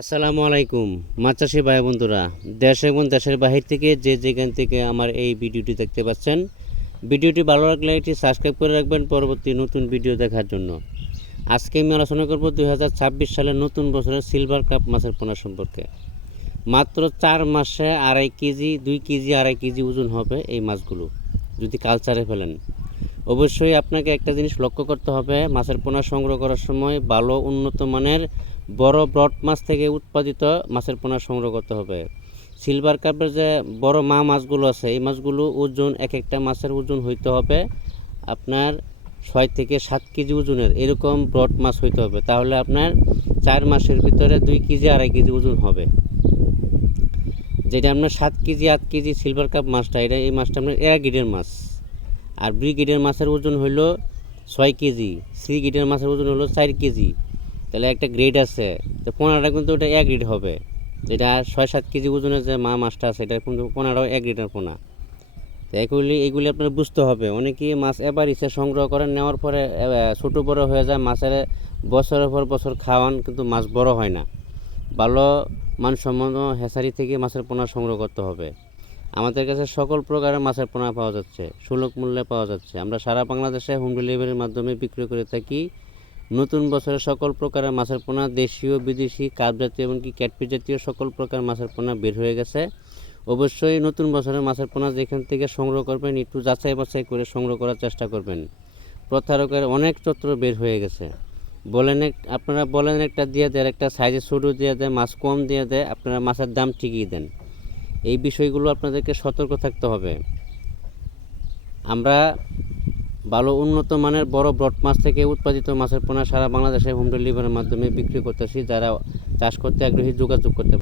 আসসালামু আলাইকুম মাছ চাষি ভাই বন্ধুরা, দেশ এবং দেশের বাহির থেকে যে যেখান থেকে আমার এই ভিডিওটি দেখতে পাচ্ছেন, ভিডিওটি ভালো লাগলে এটি সাবস্ক্রাইব করে রাখবেন পরবর্তী নতুন ভিডিও দেখার জন্য। আজকে আমি আলোচনা করব 2026 সালের নতুন বছরের সিলভার কাপ মাছের পোনা সম্পর্কে। মাত্র 4 মাসে 2.5 কেজি 2 কেজি 2.5 কেজি ওজন হবে এই মাছগুলো যদি কালচারে ফেলেন। অবশ্যই আপনাকে একটা জিনিস লক্ষ্য করতে হবে, মাছের পোনা সংগ্রহ করার সময় ভালো উন্নত মানের বড় ব্রড মাছ থেকে উৎপাদিত মাছের পোনা সংগ্রহ করতে হবে। সিলভার কাপের যে বড় মাছগুলো আছে, এই মাছগুলো ওজন এক একটা মাছের ওজন হইতে হবে আপনার 6 থেকে 7 কেজি ওজনের, এরকম ব্রড মাছ হইতে হবে। তাহলে আপনার 4 মাসের ভিতরে 2 কেজি 2.5 কেজি ওজন হবে। যেটা আপনার 7 কেজি 8 কেজি সিলভার কাপ মাছটা, এই মাছটা আপনার এ গ্রেডের মাছ। আর বি গ্রেডের মাছের ওজন হইল 6 কেজি, সি গ্রেডের মাছের ওজন হলো 4 কেজি। তাহলে একটা গ্রেড আছে, তো পোনাটা কিন্তু ওটা এক গ্রেড হবে। যেটা 6-7 কেজি ওজনের যে মাছটা আছে, এটা কিন্তু পোনাটাও এক গ্রেডের পোনা। তো এইগুলি আপনার বুঝতে হবে। অনেকেই মাছ এবার ইচ্ছে সংগ্রহ করেন, নেওয়ার পরে ছোটো বড়ো হয়ে যায়, মাছের বছরের পর বছর খাওয়ান কিন্তু মাছ বড় হয় না। ভালো মানসম্পন্ন হ্যাচারি থেকে মাছের পোনা সংগ্রহ করতে হবে। আমাদের কাছে সকল প্রকারের মাছের পোনা পাওয়া যাচ্ছে, সুলভ মূল্যে পাওয়া যাচ্ছে। আমরা সারা বাংলাদেশে হোম ডেলিভারির মাধ্যমে বিক্রি করে থাকি। নতুন বছরে সকল প্রকারের মাছের পোনা, দেশীয় বিদেশি কাপ জাতীয় এমনকি ক্যাটফিশ জাতীয় সকল প্রকার মাছের পোনা বের হয়ে গেছে। অবশ্যই নতুন বছরের মাছের পোনা যেখান থেকে সংগ্রহ করবেন একটু যাচাই বাছাই করে সংগ্রহ করার চেষ্টা করবেন। প্রতারকের অনেক চত্র বের হয়ে গেছে। আপনারা বলেন একটা দিয়ে দেয়, একটা সাইজে ছোটো দিয়ে দেয়, মাছ কম দিয়ে দেয়, আপনারা মাছের দাম ঠিকই দেন। এই বিষয়গুলো আপনাদেরকে সতর্ক থাকতে হবে। আমরা ভালো উন্নত মানের বড় ব্রড মাছ থেকে উৎপাদিত মাছের পোনা সারা বাংলাদেশে হোম ডেলিভারির মাধ্যমে বিক্রি করতেছি। যারা চাষ করতে আগ্রহী যোগাযোগ করতে